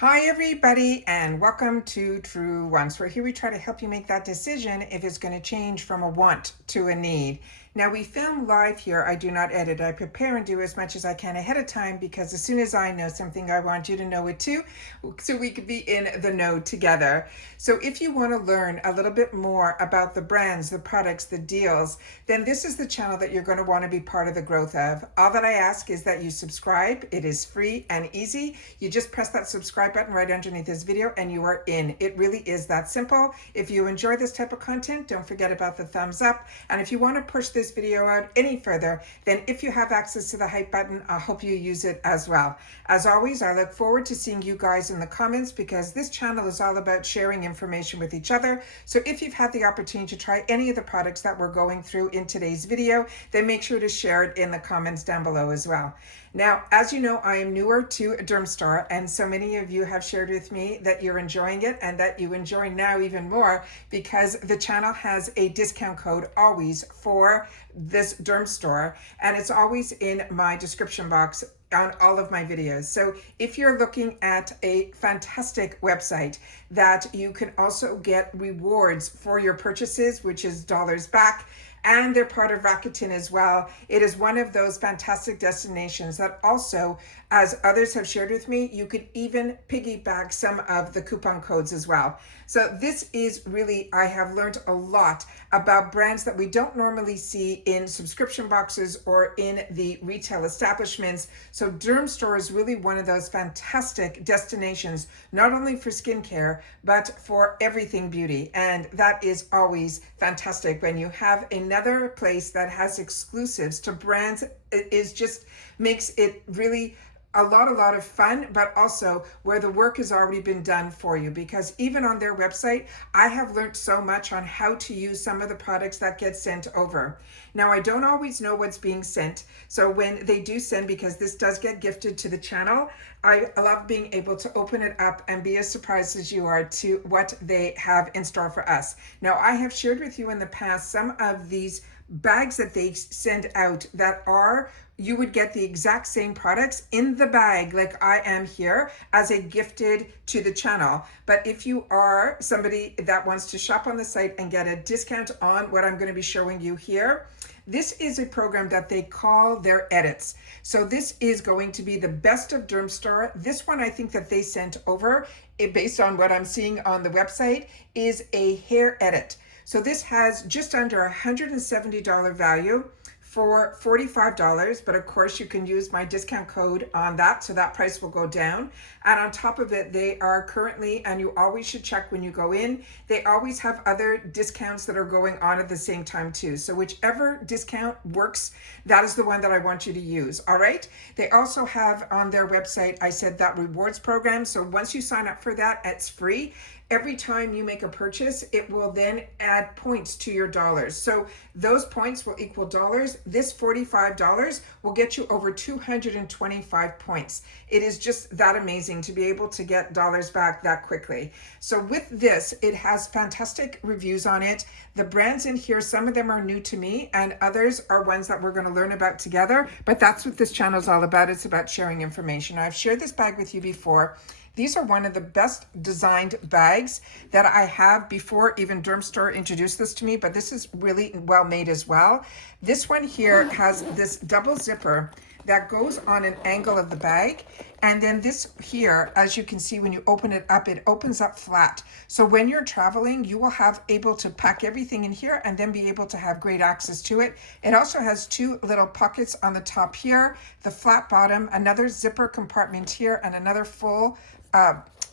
Hi everybody and welcome to Truewants, where here we try to help you make that decision if it's going to change from a want to a need. Now we film live here. I do not edit. I prepare and do as much as I can ahead of time because as soon as I know something, I want you to know it too, so we could be in the know together. So if you want to learn a little bit more about the brands, the products, the deals, then this is the channel that you're going to want to be part of the growth of. All that I ask is that you subscribe. It is free and easy. You just press that subscribe button right underneath this video and you are in. It really is that simple. If you enjoy this type of content, don't forget about the thumbs up. And if you want to push this video out any further, then if you have access to the hype button, I hope you use it as well. As always, I look forward to seeing you guys in the comments because this channel is all about sharing information with each other. So if you've had the opportunity to try any of the products that we're going through in today's video, then make sure to share it in the comments down below as well. Now, as you know, I am newer to Dermstore, and so many of you have shared with me that you're enjoying it and that you enjoy now even more because the channel has a discount code always for this Dermstore, and it's always in my description box on all of my videos. So if you're looking at a fantastic website that you can also get rewards for your purchases, which is dollars back, and they're part of Rakuten as well. It is one of those fantastic destinations that also, as others have shared with me, you could even piggyback some of the coupon codes as well. So this is really, I have learned a lot about brands that we don't normally see in subscription boxes or in the retail establishments. So Dermstore is really one of those fantastic destinations, not only for skincare, but for everything beauty. And that is always fantastic when you have another place that has exclusives to brands. It is just makes it really a lot of fun, but also where the work has already been done for you, because even on their website, I have learned so much on how to use some of the products that get sent over. Now, I don't always know what's being sent. So when they do send, because this does get gifted to the channel, I love being able to open it up and be as surprised as you are to what they have in store for us. Now, I have shared with you in the past some of these bags that they send out that are, you would get the exact same products in the bag like I am here as a gifted to the channel. But if you are somebody that wants to shop on the site and get a discount on what I'm going to be showing you here, this is a program that they call their edits. So this is going to be the best of Dermstore. This one I think that they sent over, based on what I'm seeing on the website, is a hair edit. So this has just under $170 value for $45, but of course you can use my discount code on that, so that price will go down. And on top of it, they are currently, and you always should check when you go in, they always have other discounts that are going on at the same time too. So whichever discount works, that is the one that I want you to use, all right? They also have on their website, I said, that rewards program. So once you sign up for that, it's free. Every time you make a purchase, it will then add points to your dollars. So those points will equal dollars. This $45 will get you over 225 points. It is just that amazing to be able to get dollars back that quickly. So with this, it has fantastic reviews on it. The brands in here, some of them are new to me and others are ones that we're going to learn about together. But that's what this channel is all about. It's about sharing information. I've shared this bag with you before. These are one of the best designed bags that I have before even Dermstore introduced this to me, but this is really well made as well. This one here has this double zipper that goes on an angle of the bag. And then this here, as you can see, when you open it up, it opens up flat. So when you're traveling, you will have able to pack everything in here and then be able to have great access to it. It also has two little pockets on the top here, the flat bottom, another zipper compartment here, and another full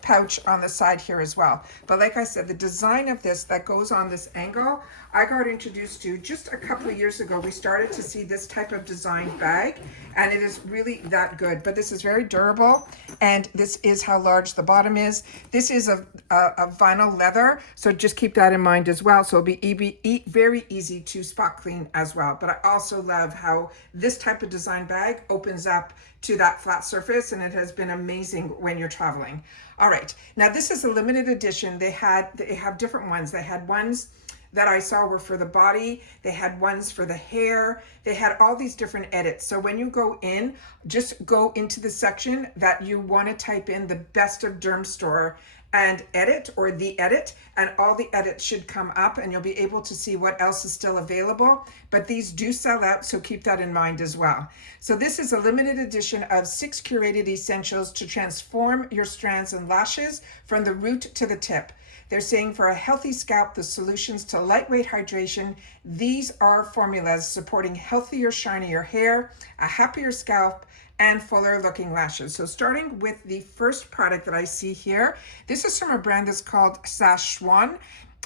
pouch on the side here as well. But like I said, the design of this that goes on this angle, I got introduced to just a couple of years ago. We started to see this type of designed bag, and it is really that good. But this is very durable, and this is how large the bottom is. This is a vinyl leather, so just keep that in mind as well. So it'll be very easy to spot clean as well. But I also love how this type of design bag opens up to that flat surface, and it has been amazing when you're traveling. All right, now this is a limited edition. They have different ones. They had ones that I saw were for the body. They had ones for the hair. They had all these different edits. So when you go in, just go into the section that you want to type in the best of Dermstore and edit, or the edit, and all the edits should come up and you'll be able to see what else is still available. But these do sell out, so keep that in mind as well. So this is a limited edition of 6 curated essentials to transform your strands and lashes from the root to the tip. They're saying for a healthy scalp, the solutions to lightweight hydration, these are formulas supporting healthier, shinier hair, a happier scalp, and fuller looking lashes. So starting with the first product that I see here, this is from a brand that's called Truewants.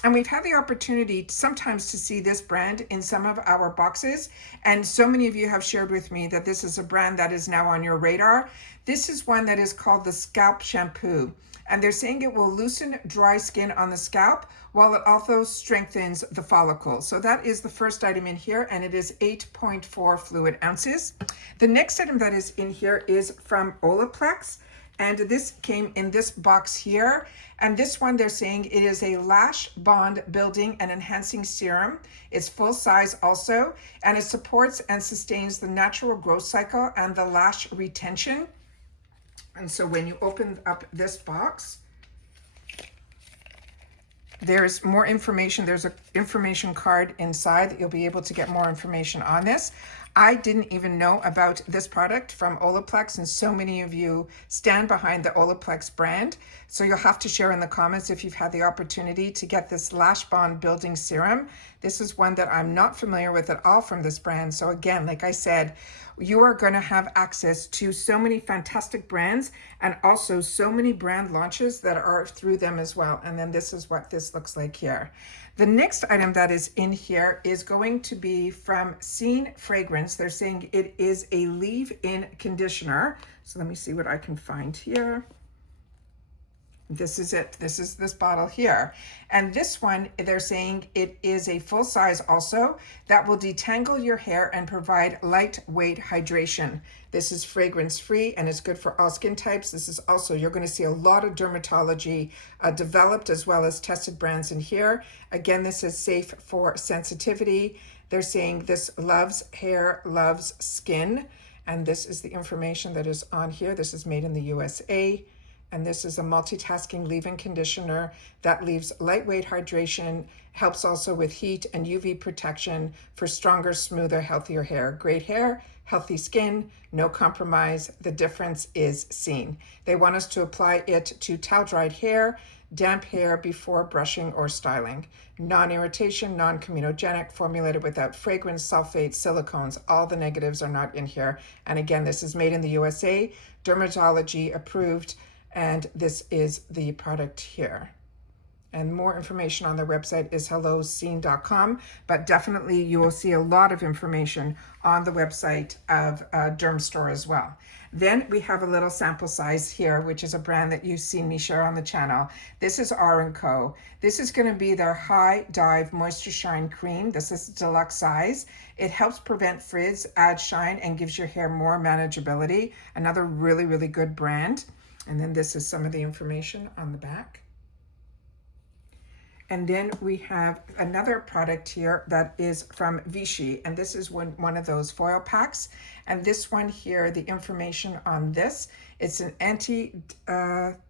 And we've had the opportunity sometimes to see this brand in some of our boxes. And so many of you have shared with me that this is a brand that is now on your radar. This is one that is called the Scalp Shampoo. And they're saying it will loosen dry skin on the scalp while it also strengthens the follicles. So that is the first item in here, and it is 8.4 fluid ounces. The next item that is in here is from Olaplex, and this came in this box here. And this one, they're saying it is a lash bond building and enhancing serum. It's full size also, and it supports and sustains the natural growth cycle and the lash retention. And so when you open up this box, there's more information. There's an information card inside that you'll be able to get more information on this. I didn't even know about this product from Olaplex, and so many of you stand behind the Olaplex brand. So you'll have to share in the comments if you've had the opportunity to get this Lash Bond Building Serum. This is one that I'm not familiar with at all from this brand. So again, like I said, you are going to have access to so many fantastic brands and also so many brand launches that are through them as well. And then this is what this looks like here. The next item that is in here is going to be from Scene Fragrance. They're saying it is a leave-in conditioner. So let me see what I can find here. This is it. This is this bottle here. And this one, they're saying it is a full size also that will detangle your hair and provide lightweight hydration. This is fragrance free and it's good for all skin types. This is also, you're going to see a lot of dermatology developed as well as tested brands in here. Again, this is safe for sensitivity. They're saying this loves hair, loves skin. And this is the information that is on here. This is made in the USA. And this is a multitasking leave-in conditioner that leaves lightweight hydration, helps also with heat and UV protection for stronger, smoother, healthier hair. Great hair, healthy skin, no compromise. The difference is seen. They want us to apply it to towel-dried hair, damp hair before brushing or styling. Non-irritation, non-comedogenic, formulated without fragrance, sulfates, silicones. All the negatives are not in here. And again, this is made in the USA, dermatology approved. And this is the product here. And more information on their website is helloscene.com, but definitely you will see a lot of information on the website of Dermstore as well. Then we have a little sample size here, which is a brand that you've seen me share on the channel. This is R&Co. This is going to be their High Dive Moisture Shine Cream. This is deluxe size. It helps prevent frizz, add shine, and gives your hair more manageability. Another really, really good brand. And then this is some of the information on the back. And then we have another product here that is from Vichy. And this is one of those foil packs. And this one here, the information on this, it's an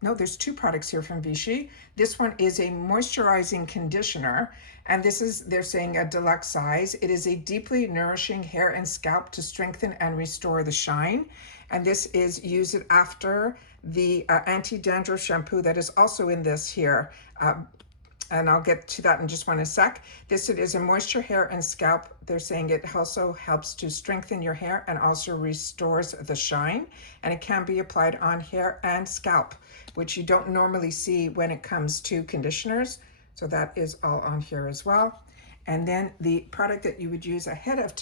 there's two products here from Vichy. This one is a moisturizing conditioner. And this is, they're saying, a deluxe size. It is a deeply nourishing hair and scalp to strengthen and restore the shine. And this is, use it after the anti-dandruff shampoo that is also in this here. And I'll get to that in just one sec. This is a moisture hair and scalp. They're saying it also helps to strengthen your hair and also restores the shine. And it can be applied on hair and scalp, which you don't normally see when it comes to conditioners. So that is all on here as well. And then the product that you would use ahead of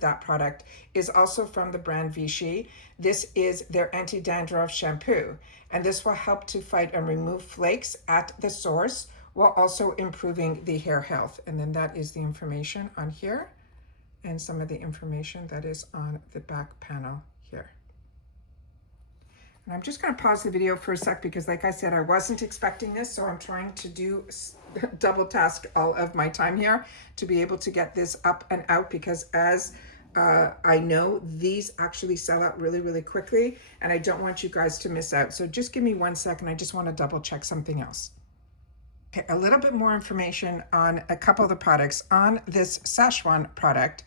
that product is also from the brand Vichy. This is their anti-dandruff shampoo. And this will help to fight and remove flakes at the source, while also improving the hair health. And then that is the information on here and some of the information that is on the back panel here. And I'm just gonna pause the video for a sec because like I said, I wasn't expecting this, so I'm trying to do double task all of my time here to be able to get this up and out, because as I know these actually sell out really, really quickly, and I don't want you guys to miss out. So just give me 1 second. I just want to double check something else. Okay, a little bit more information on a couple of the products. On this Szechuan product,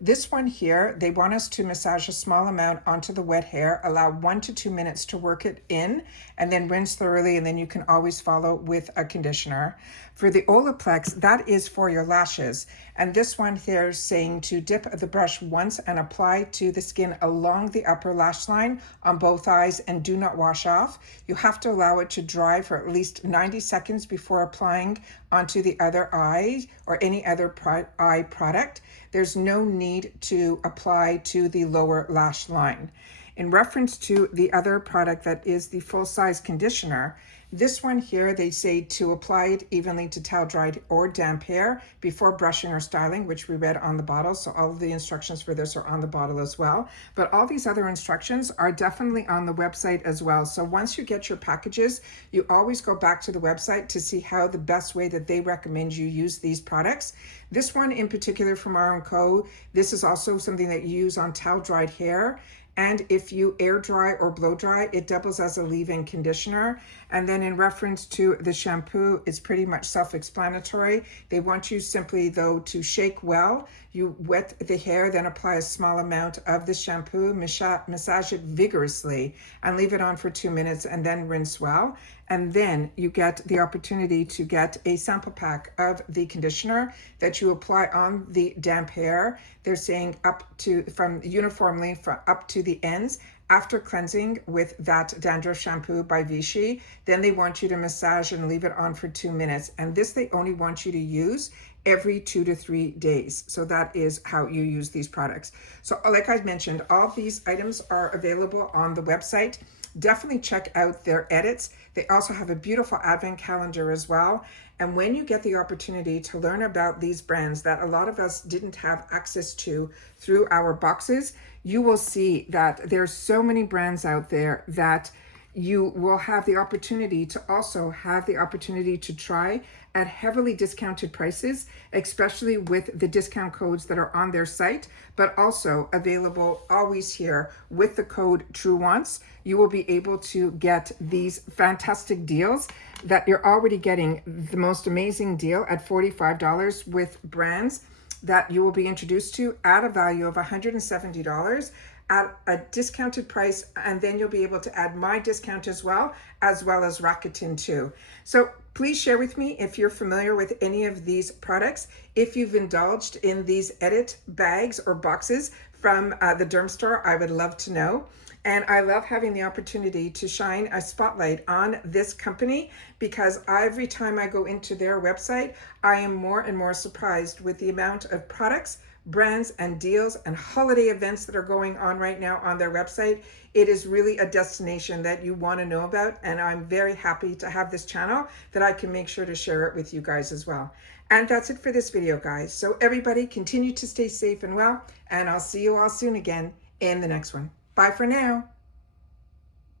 this one here, they want us to massage a small amount onto the wet hair, allow 1 to 2 minutes to work it in, and then rinse thoroughly, and then you can always follow with a conditioner. For the Olaplex, that is for your lashes. And this one here is saying to dip the brush once and apply to the skin along the upper lash line on both eyes, and do not wash off. You have to allow it to dry for at least 90 seconds before applying onto the other eye or any other eye product. There's no need to apply to the lower lash line. In reference to the other product that is the full-size conditioner, this one here, they say to apply it evenly to towel dried or damp hair before brushing or styling, which we read on the bottle. So all of the instructions for this are on the bottle as well. But all these other instructions are definitely on the website as well. So once you get your packages, you always go back to the website to see how the best way that they recommend you use these products. This one in particular from R&Co, this is also something that you use on towel dried hair. And if you air dry or blow dry, it doubles as a leave-in conditioner. And then in reference to the shampoo, it's pretty much self-explanatory. They want you simply, though, to shake well. You wet the hair, then apply a small amount of the shampoo, massage it vigorously, and leave it on for 2 minutes, and then rinse well. And then you get the opportunity to get a sample pack of the conditioner that you apply on the damp hair. They're saying up to, from uniformly from up to the ends after cleansing with that dandruff shampoo by Vichy. Then they want you to massage and leave it on for 2 minutes. And this they only want you to use every 2 to 3 days. So that is how you use these products. So like I mentioned, all of these items are available on the website. Definitely check out their edits. They also have a beautiful advent calendar as well. And when you get the opportunity to learn about these brands that a lot of us didn't have access to through our boxes, you will see that there's so many brands out there that you will have the opportunity to also have the opportunity to try at heavily discounted prices, especially with the discount codes that are on their site, but also available always here with the code Truewants. You will be able to get these fantastic deals that you're already getting the most amazing deal at $45 with brands that you will be introduced to at a value of $170 at a discounted price, and then you'll be able to add my discount as well as Rakuten too. So please share with me if you're familiar with any of these products, if you've indulged in these edit bags or boxes from the Dermstore. I would love to know. And I love having the opportunity to shine a spotlight on this company, because every time I go into their website, I am more and more surprised with the amount of products, brands, and deals and holiday events that are going on right now on their website. It is really a destination that you want to know about, and I'm very happy to have this channel that I can make sure to share it with you guys as well. And that's it for this video, guys. So everybody continue to stay safe and well, and I'll see you all soon again in the next one. Bye for now.